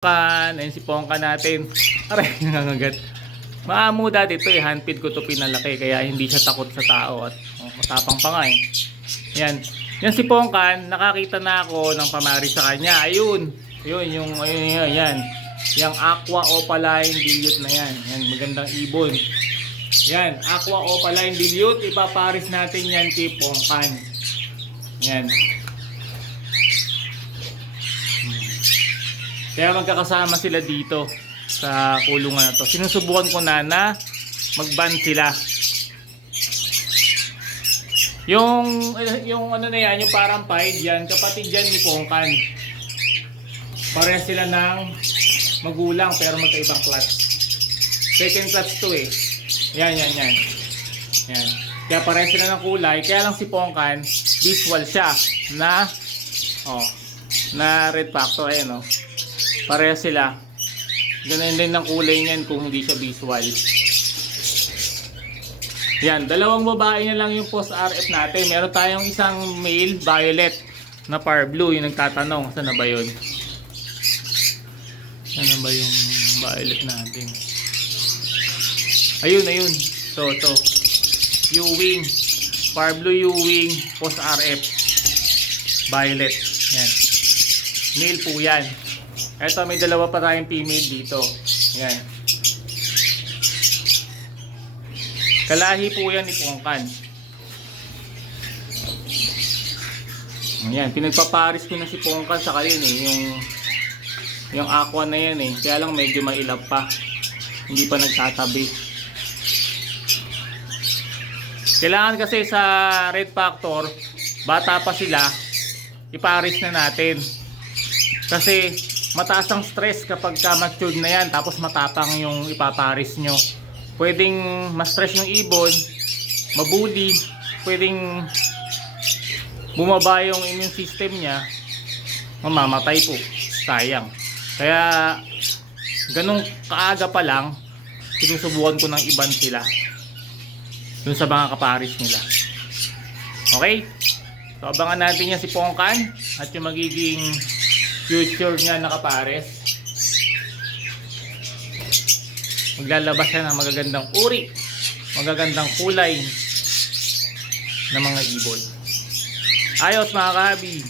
Ayun si Pongkan natin. Aray, nangangagat. Maamo dati ito handpid ko ito pinalaki kaya hindi siya takot sa tao at matapang pa nga eh. Yan. Yan si Pongkan, nakakita na ako ng pamari sa kanya. Ayun. Ayun, yan. Yang aqua opaline dilute na yan. Yan, magandang ibon. Yan, aqua opaline dilute. Ipaparis natin yan kay Pongkan. Yan. Kaya magkakasama sila dito sa kulungan na to. Sinusubukan ko na mag-ban sila. Yung ano na yan, yung parang pied yan, kapatid yan ni Pongkan. Parehas sila ng magulang pero magkaibang clutch. Second clutch to eh. Yan. Kaya parehas sila ng kulay. Kaya lang si Pongkan, visual siya na red factor eh no. Parehas sila. Ganun din ng kulay niyan kung hindi siya visual. Yan, dalawang babae na lang yung post RF natin. Meron tayong isang male violet na par blue. Yung nagtatanong, saan na ba yun? Saan na ba yung violet natin? Ayun. To. U-wing. Par blue U-wing post RF. Violet. Yan. Male po yan. Eto, may dalawa pa tayong female dito. Yan. Kalahi po yan ni Pongkan. Yan, pinagpaparis ko na si Pongkan sa kalin eh. Yung aqua na yan eh. Kaya lang medyo mailap pa. Hindi pa nagtatabi. Kailangan kasi sa red factor, bata pa sila, iparis na natin. Kasi mataas ang stress kapag matured na yan tapos matapang yung ipaparis nyo. Pwedeng ma-stress yung ibon, mabuli, pwedeng bumaba yung immune system niya, mamamatay po, sayang. Kaya ganung kaaga pa lang sinusubukan ko ng iban sila dun sa mga kaparis nila. Okay, so abangan natin yan si Pongkan at yung magiging future niya nakapares. Maglalabas siya ng magagandang uri, magagandang kulay ng mga ibon. Ayos mga kahabi.